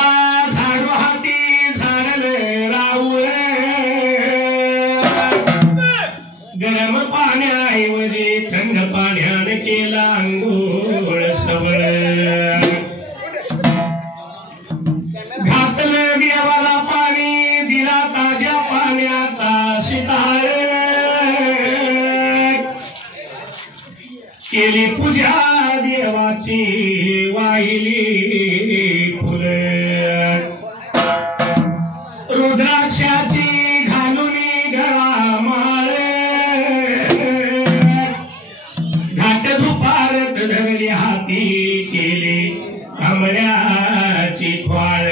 घेतला झाडू हाती झाडले राऊळ गरम पाण्याऐवजी थंड पाण्याने केला अंघोळ सवळ घातलं देवाला पाणी दिला ताज्या पाण्याचा शिताळ केली पूजा देवाची वाहिली फुलं रुद्राक्षाची घालून गळा माळ घाट दुपारत धरली हाती केली कमळ्याची ख्वाळ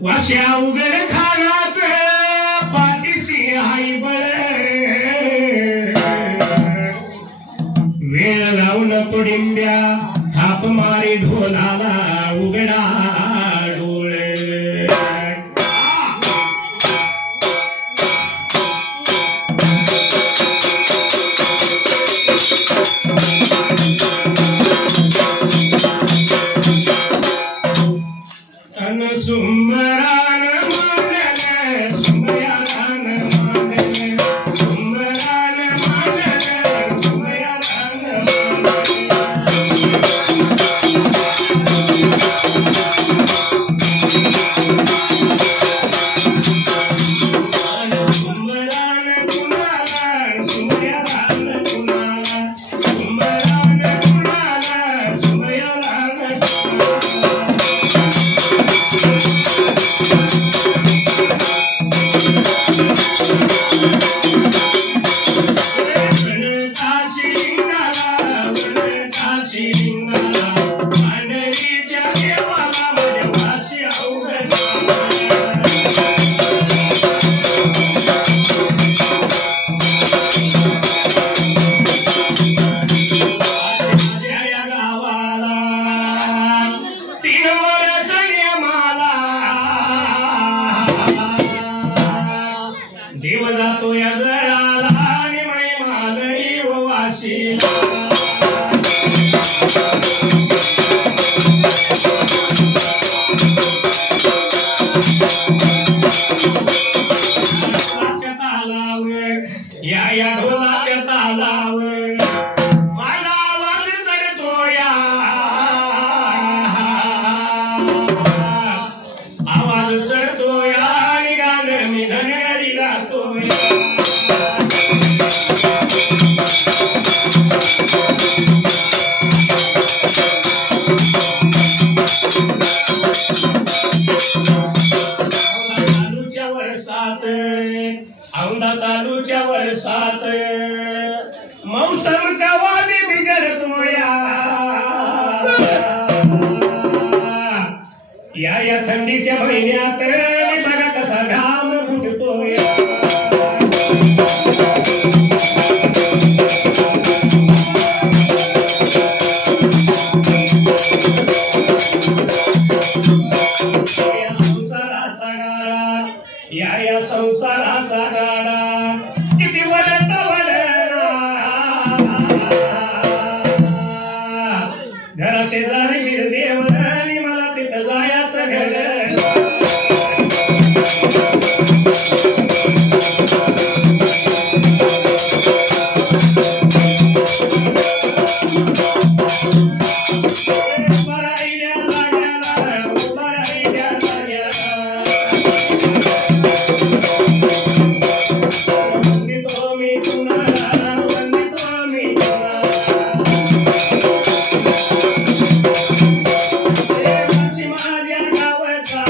वाश्या उघड खानाच पाठीशी हाय बळ वेळ लावून कुडिंब्या थाप मारी ढोलाला उघडा डोळे तन सुंदरान मानले सुंदरान मानले सुंदरान मानले सुंदरान देव जातो या जळाला आणि महिमालही वाशीला या ढोलाच्या तालावर माझा आवाज चढतो या आवाज चढतो या आणि गाणं मी धनगरी गातो चालूच्या वर्षात मौसम कवा भी बिगडतो या थंडीच्या महिन्यात बघा कसा घाम फुटतो संसाराचा गाडा या संसाराचा गाडा किती वळत घरा शेजारी देव आणि मला तिथं जायचं घर माझ्या गावाचा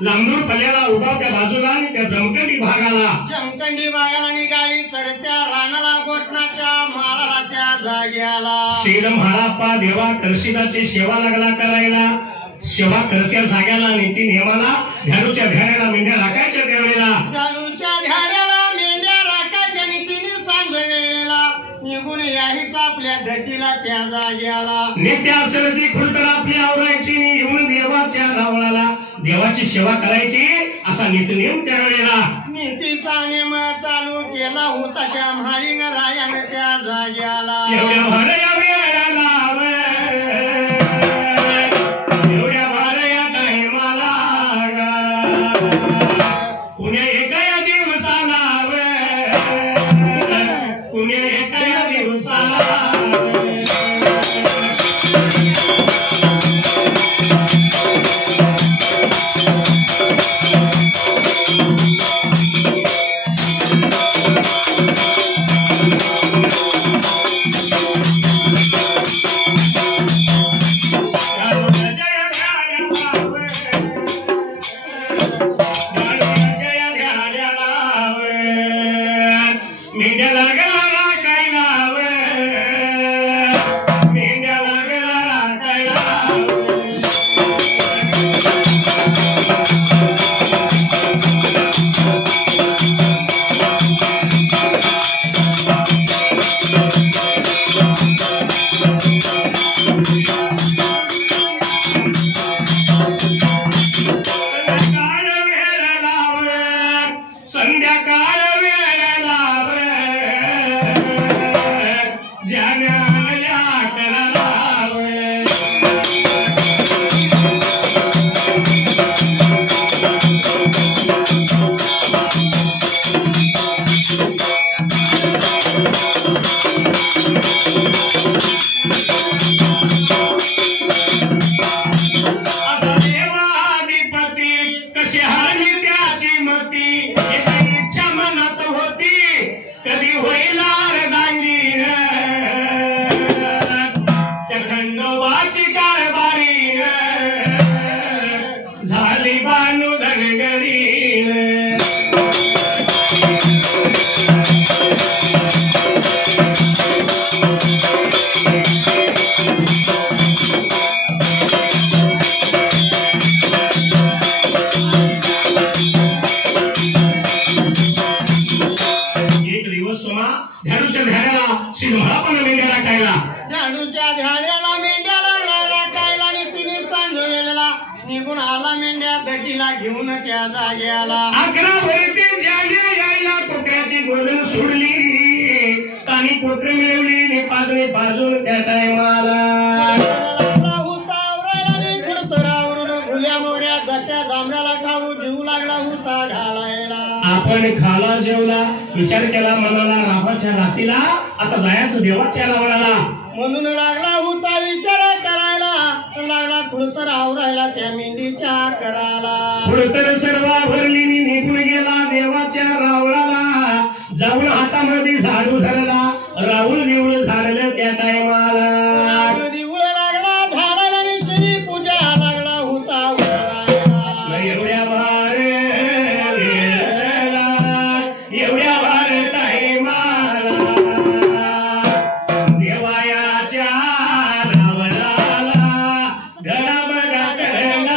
लांबून पल्याला उभा त्या बाजूला आणि त्या जमखंडी भागाला निघाली चरत्या रानाला गोठणाच्या माळाला त्या जाग्याला शील म्हाळाप्पा देवा करशिदाची सेवा लागला करायला सेवा करत्या जाग्याला नीती नियमाला झाडूच्या झाड्याला मेंढ्या राखायच्या त्यावेळेला झाडूच्या झाड्याला मेंढ्या राखायच्या नीतीने सांजवेळेला निघून याहीच आपल्या धटीला त्या जाग्याला नित्य असेल ती खुलतर आपली आवरायची येऊन देवाच्या रावळाला देवाची सेवा करायची असा नित्यनेम त्यावेळेला नीतीचा नेम चालू केला होता त्या म्हाळीन रायानं त्या जाग्याला एवढ्या भाड्या वेळेला एवढ्या भाड्या टायमाला पुण्या एका दिवसाला पुण्या एका दिवसाला धड्डीला घेऊन त्या जाग्याला 11 वरती जागे यायला कोकऱ्याची गोलन सोडली आणि कोकरे मिळवली पाजणे बाजून त्या टायमाला आपण खाला जेवला विचार केला मनाला राबाच्या रातीला आता जायचं देवाच्या रावणाला म्हणून लागला होता विचार करायला लागला खुडतर आवरायला त्या मेंढीच्या कराला खुडतर सर्व भरली निघून गेला देवाच्या रावणाला जाऊन हातामध्ये झाडू धरला राहुल देऊळ झाडलं त्या टायमाला देऊळ लागला झाडाला आणि श्री पूजा लागला होता एवढ्या भार एवढ्या भार टायमाला देवायाच्या रावणाला घरा बघा करणार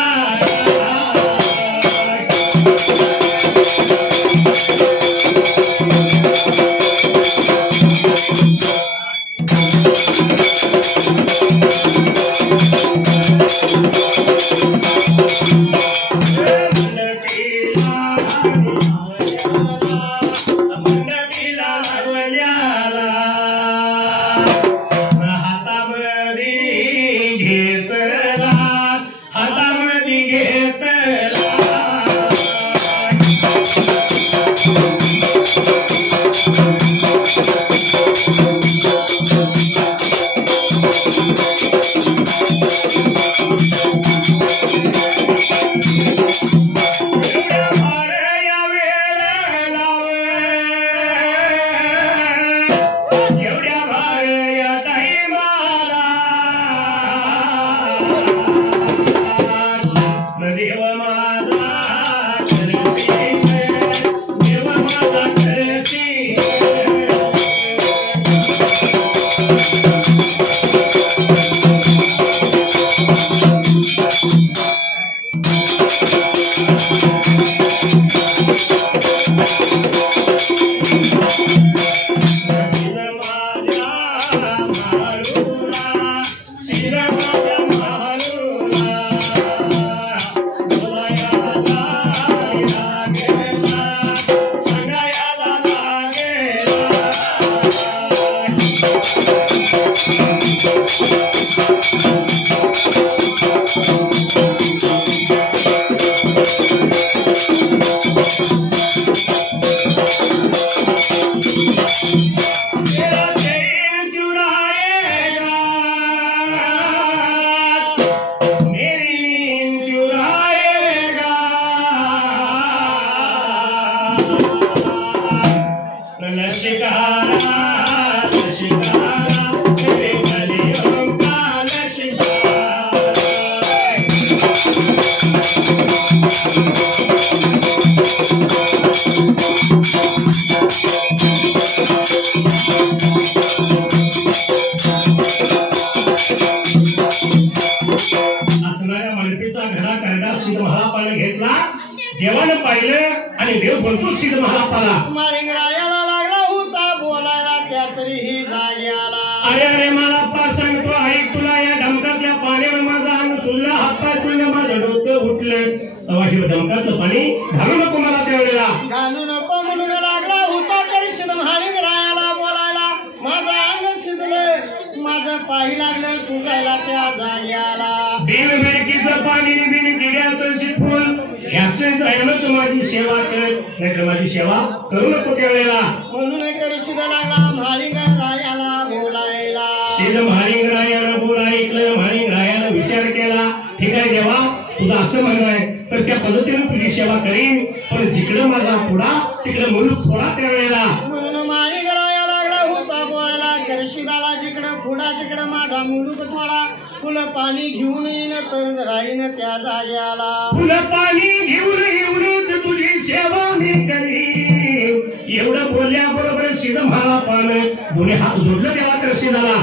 देवानं पाहिलं आणि देव बोलतो सिद्ध महापाला माळिंगरायाला लागला होता बोलायला त्या तरीही जाग्याला अरे मला सांगतो ऐक तुला या ढमकातल्या पाण्यावर माझा अंग सुलला हातपाय सुलला माझं डोकं उठलं तेव्हा ढमकातलं पाणी घालू नको मला त्यावेळेला घालू नको म्हणून लागला होता तरी सिद्ध माळिंगरायाला बोलायला माझं अंग शिजलं माझं पाही लागलं सुकायला त्या जाग्याला बिन बेडकीचं पाणी बिन किड्याचं शिफूल याचेच राहिलंच माझी सेवा कर नाहीतर माझी सेवा करू नको त्यावेळेला म्हणून तरी सिद्ध लागला माळिंगरायाला बोलायला सिद्ध माळिंगरायानं बोल ऐकलं माळिंगरायानं विचार केला ठीक आहे देवा तुझं असं म्हणणं आहे तर त्या पद्धतीने तुझी सेवा करीन पण जिकडं माझा पुढा तिकडं मुलूक थोडा त्यावेळेला म्हणून माळिंगरायाला लागला होता बोलायला करशिदाला जिकडं पुढा तिकडं माझा मुलूक थोडा फुलं पाणी घेऊन येईन तर राहीन त्या जाग्याला फुलं पाणी घेऊन येऊनच तुझी सेवा मी करीन एवढं बोलल्याबरोबर सिद्ध मला पान दोन्ही हात जोडलं देवा करशिदाला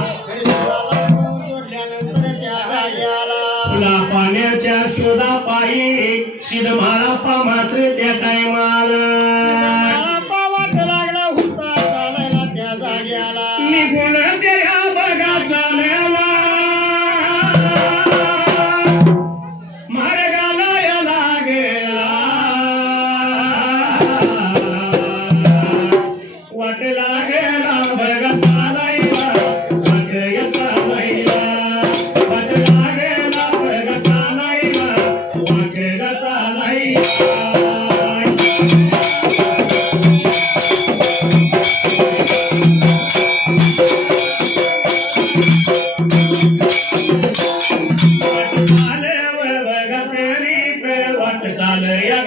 जोडल्यानंतर त्या जाग्याला फुला पाण्याच्या शोधा पायी सिद्ध महारापा मात्र त्या टायमाला वाट लागला होता चालायला त्या जाग्याला निघून त्या बघा चालायला मार्गाला लागला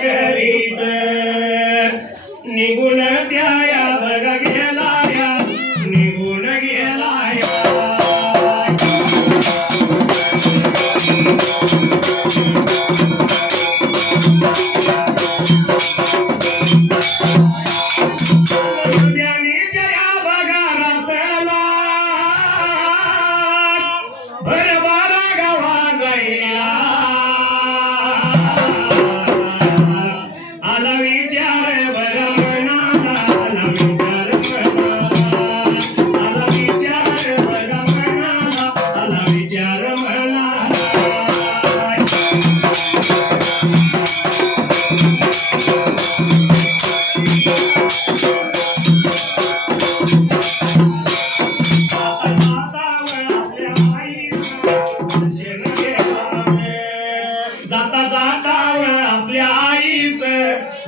करीत निघून द्याया बघा गेलाया निघून गेलाया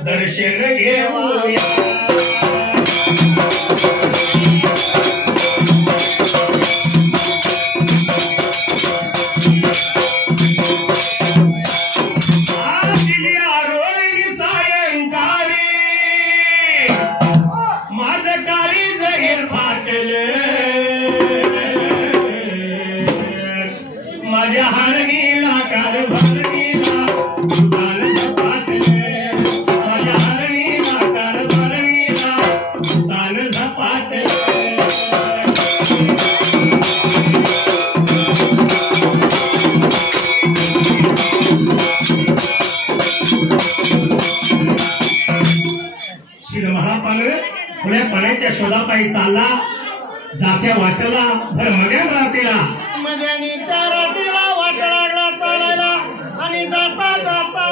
दर्शन घेऊया सायंकाळी माझं काळीज हे फाटलं माझ्या हारणीला कारभारणीला पुण्या पाण्याच्या शोधापायी चालला जात्या वाटेला भर मध्या रात्रीला मध्यानीच्या रात्रीला वाट लागला चालायला आणि जाता जाता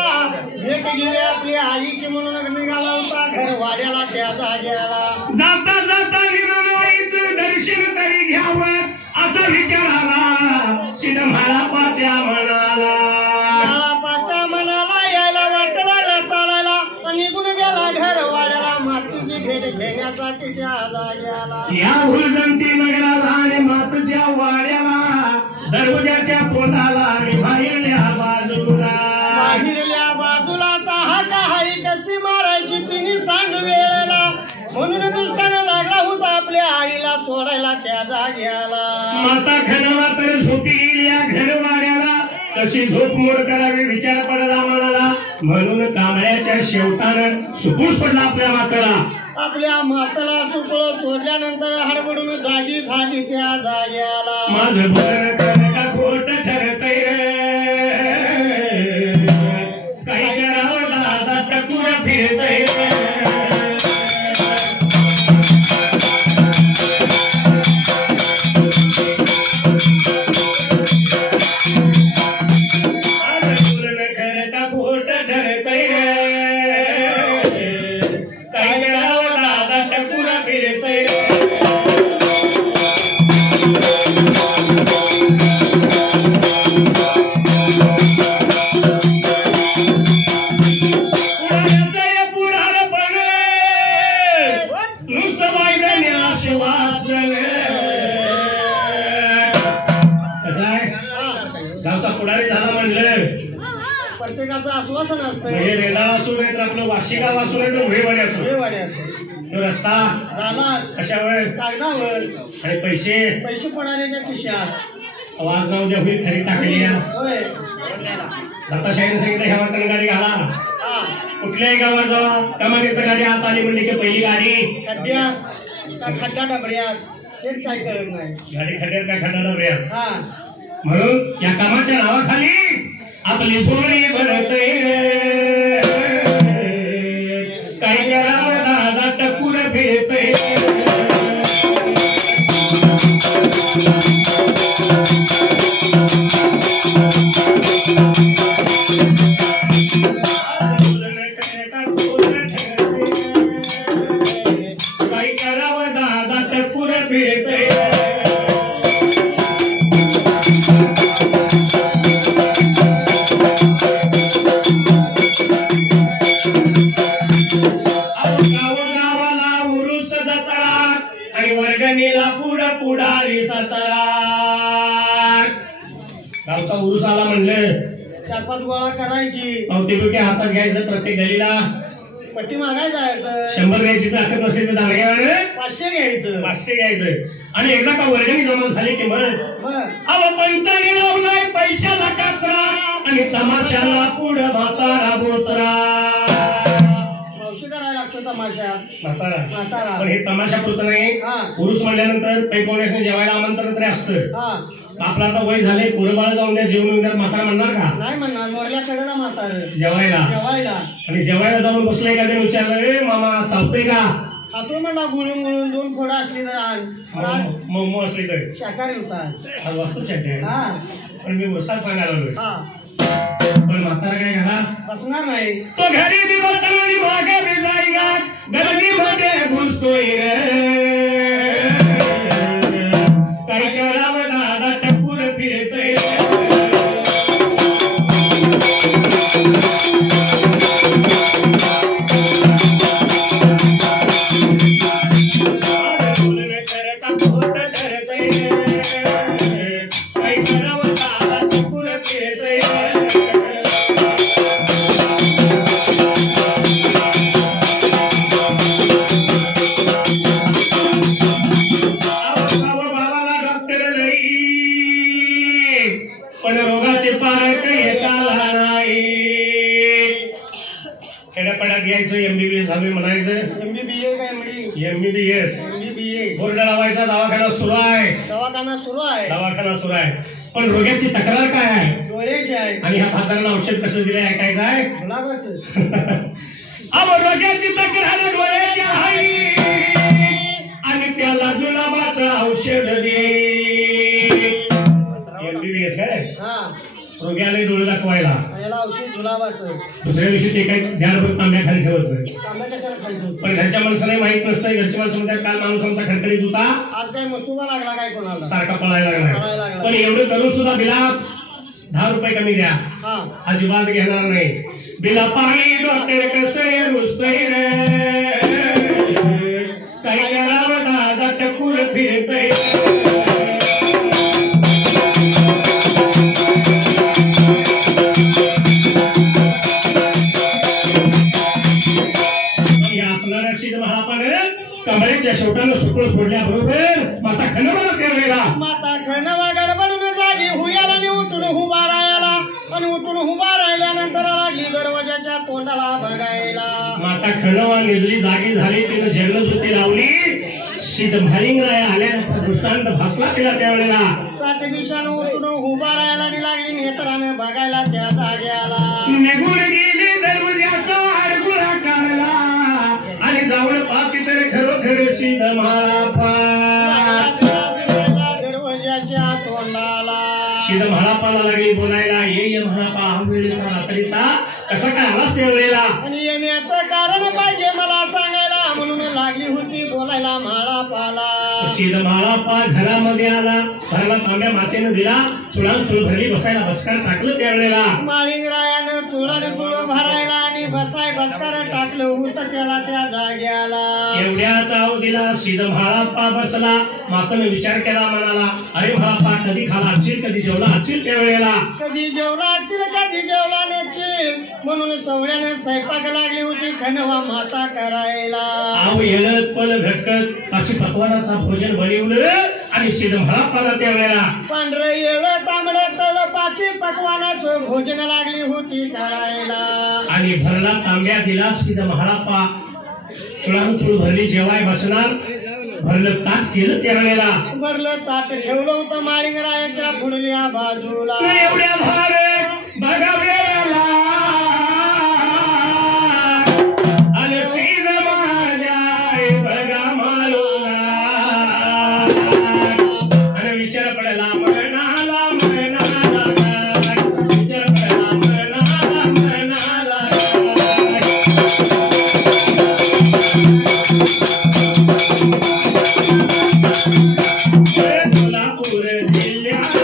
भेट गेली आपली आईची म्हणून निघाला होता घर वाड्याला त्या जाग्याला जाता जाता विनोबाईचं दर्शन तरी घ्यावं असा विचार आला सिद्धमाळापाच्या मनाला माळापाच्या मनाला यायला वाट लागला चालायला आणि निघून गेला घर वाड्याला मातीची भेट घेण्यासाठी त्या जाग्याला या हुलजंती नगराला आणि मातीच्या वाड्याला दरवाजाच्या पोटाला आणि बाहेरल्या बाजूला हाका हाई कशी मारायची तिने सांग वेळेला म्हणून दुष्टानं लागला होता आपल्या आईला सोडायला त्या जाग्याला माता खणाला तर झोपी येईल या घरवाड्याला कशी झोप मोड करावी विचार पडला मनाला म्हणून कांबळ्याच्या शेवटानं सुकून सोडला आपल्या माताला आपल्या माताला सुकळं सोडल्यानंतर हडबडून जागी झाली त्या जाग्याला माझं बरं खरं का खोट ठरतय काही करावं दादा टकुरा फिरतय गावचा पुढारी झाला म्हणलं प्रत्येकाचं आश्वासन असतं म्हणजे रेडा असू नाही तर आपलं वाशिगाव असू नाही तर उभेवाडी असू तो रस्ता झाला कशावर कागदावर आणि पैसे पडणाऱ्याच्या खिशात आवाज ना उद्या होईल खरी टाकली होय दाताशाहीने सांगितलं ह्या वाटण गाडी घाला कुठल्याही गावात जावा कमानीत गाडी आत आली म्हणली की पहिली गाडी खड्ड्यात खड्डा डबऱ्यात हेच काय कळत नाही गाडी खड्ड्यात काय खड्डा डबऱ्यात हा म्हणून या कामाच्या नावाखाली आपली जोडी भरतय काही करावं दादा टकुर फिरतय काही करावं दादा टकुर फिरतय पुढारी सतरा गावचा उरुस आला म्हणलं 4-5 गोळा करायची, पावती हातात घ्यायचं, प्रत्येक गलीला पट्टी मागायला जायचं, 100 घ्यायची ताकद नसेल तर दांडग्यावर 500 घ्यायचं, 500 घ्यायचं. आणि एकदा का वर्गणी जमा झाली की मग बरं पंचाने लावलाय पैशाला कात्रा आणि तमाशाला पुढं म्हातारा बोतरा. मावशी करायला लागतो तमाशात म्हातारा. पण हे तमाशा पुरत नाही. पुरुष म्हणल्यानंतर पैपवण्याचं जेवायला आमंत्रण तरी असतं. आपला आता वय झाले, पोरबाळ जाऊन द्या, जेवण द्या, म्हातारा म्हणणार का? नाही म्हणणार. मोरल्या सगळं म्हातारा जेवायला. आणि जेवायला जाऊन बसलंय का ते विचारलं, रे मामा चालतंय का? खातो म्हणला गुळून 2 फोडा असली तर मग असली तर शाकाहारी होता. वास्तू शाकाहारी. पण मी वसाल सांगायला लागलोय. पण म्हातारा काय घरात बसणार नाही. तो घरी बी बसणार आणि मागे बी जाईगा, गर्दीमध्ये घुसतोय काही करावं दादा टप्पूर फिरतय. MBBS हवे म्हणायचं. MBBS बोर्ड लावायचा. दवाखाना सुरू आहे. पण रोग्याची तक्रार काय आहे? डोळ्याची आहे. आणि ह्या म्हाताऱ्याला औषध कसं दिलंय ऐकायचं आहे? रोग्याची तक्रार डोळ्याची आहे आणि त्याला जुलाबाचं औषध दे. MBBS आहे. रोग्याला डोळे दाखवायला औषध जुलाबाचं. दुसऱ्या दिवशी ते काही ध्यान तांब्याखाली ठेवत नाही. पण घरच्या माणसाने माहित नसतं. घरच्या माणसं म्हणतात काल माणूस आमचा खडखडीत होता, आज काय मसुबा लागला काय कोणाला, सारखा पळायला लागला. पण एवढं करून सुद्धा बिलात 10 रुपये कमी द्या, अजिबात घेणार नाही. बिला पाणी डॉक्टर कसं रुसतंय रे, काही करावं दादा टकूर फिरतय. कमळेच्या शेवटानं सुकळ सोडल्याबरोबर माता खणवा गडबडून जागी हुयाला आणि उठून उभा राहायला, आणि उठून उभा राहिल्यानंतर लागली दरवाजाच्या तोंडाला बघायला. माता खणवा निजली, जागी झाली, तिनं जन्मज्योती लावली. सिद्धमहालिंगराय आल्यानंतर दृष्टांत भासला तिला त्यावेळेला. 7 दिवसानं उठून उभा राहायला आणि लागली नेत्रानं बघायला त्या जाग्याला. निघून गेली दरवाजाचा आडगुळा काढला आणि जावळ पाहती तर खरोखर सिद्धमहाळापा. दरवाजाच्या तोंडाला सिद्धमहाळापाला लागली बोलायला. ये महाळापा, हा वेळेचा रात्रीचा कसा काय आलास त्यावेळेला? आणि येण्याचं कारण पाहिजे मला सांगायला, म्हणून लागली होती बोलायला म्हाळापाला. सिद्धमहाळापा घरामध्ये आला, घराला तांब्या मातेनं दिला, चुळान चुळ भरली, बसायला बसकार टाकलं त्यावेळेला. माळिंगरायानं चुळान चुळ भरायला आणि बसकार टाकलं होतं त्याला त्या जाग्याला. एवढ्याचा दिला सिद्धमहाळापा बसला. मातेनं विचार केला, म्हणाला, अरे महाळापा कधी खाला असशील, कधी जेवला असशील त्यावेळेला? कधी जेवला असशील, कधी जेवला नसशील, म्हणून सवळ्यानं स्वयंपाक लागली होती खणवा माता करायला. आव येळत पण घटकत पाची पकवानाचा भोजन बनवलं आणि सिद्धमहाळापाला त्यावेळेला पांढरं येळं तांबडं तळ पाची पकवानाचं भोजन लागली होती करायला. आणि भरला तांब्या दिला सिद्धमहाळापा. चुळान चुळ भरली, जेवाय बसणार. भरलं ताट केलं त्यावेळेला. भरलं ताट ठेवलं होतं माळिंगरायाच्या पुढल्या बाजूला. एवढ्या भार बघा वेळेला आणि सीध माझ्या बघा मालूला. आणि विचार पडला मनाला मनाला, विचार पडला मनाला मनाला. सोलापूर जिल्ह्यात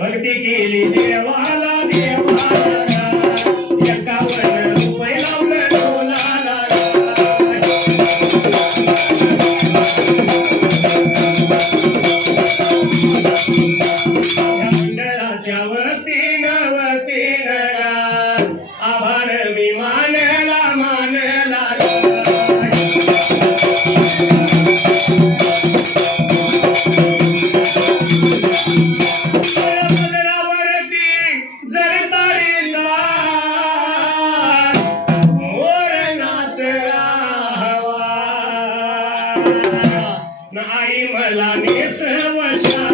भक्ती केली देवाला देवाला 51 रुपये लावलं डोलाला मंडळाच्या वतीनं आभार मी मानला आई मला नेसवशा